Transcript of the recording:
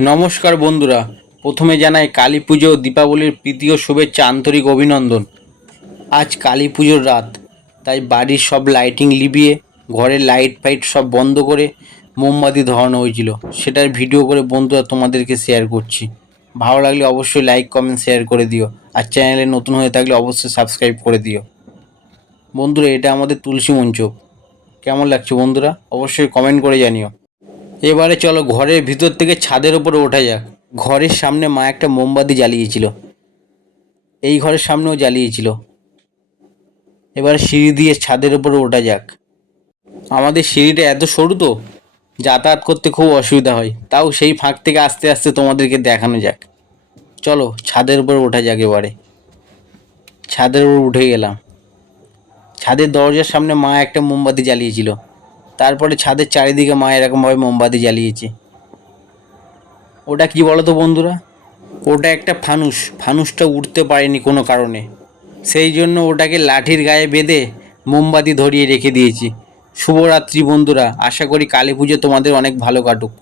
নমস্কার বন্ধুরা, প্রথমে জানাই কালী পুজো ও দীপাবলির প্রীতি ও শুভেচ্ছা, আন্তরিক অভিনন্দন। আজ কালী পুজোর রাত, তাই বাড়ির সব লাইটিং লিভিয়ে ঘরের লাইট ফাইট সব বন্ধ করে মোমবাতি ধরানো হয়েছিল। সেটার ভিডিও করে বন্ধুরা তোমাদেরকে শেয়ার করছি। ভালো লাগলে অবশ্যই লাইক কমেন্ট শেয়ার করে দিও, আর চ্যানেলে নতুন হয়ে থাকলে অবশ্যই সাবস্ক্রাইব করে দিও। বন্ধুরা, এটা আমাদের তুলসী মঞ্চ। কেমন লাগছে বন্ধুরা অবশ্যই কমেন্ট করে জানিও। এবারে চলো ঘরের ভিতর থেকে ছাদের উপরে ওঠা যাক। ঘরের সামনে মা একটা মোমবাতি জ্বালিয়েছিল, এই ঘরের সামনেও জ্বালিয়েছিল। এবার সিঁড়ি দিয়ে ছাদের উপরে ওঠা যাক। আমাদের সিঁড়িটা এত সরু তো যাতায়াত করতে খুব অসুবিধা হয়, তাও সেই ফাঁক থেকে আস্তে আস্তে তোমাদেরকে দেখানো যাক। চলো ছাদের উপরে ওঠা যাক। এবারে ছাদের উপর উঠে গেলাম। ছাদের দরজার সামনে মা একটা মোমবাতি জ্বালিয়েছিল, তারপরে ছাদের চারিদিকে মা এরকমভাবে মোমবাতি জ্বালিয়েছে। ওটা কি বলো তো বন্ধুরা? ওটা একটা ফানুস। ফানুসটা উঠতে পারেনি কোনো কারণে, সেই জন্য ওটাকে লাঠির গায়ে বেঁধে মোমবাতি ধরিয়ে রেখে দিয়েছি। শুভরাত্রি বন্ধুরা, আশা করি কালী পুজো তোমাদের অনেক ভালো কাটুক।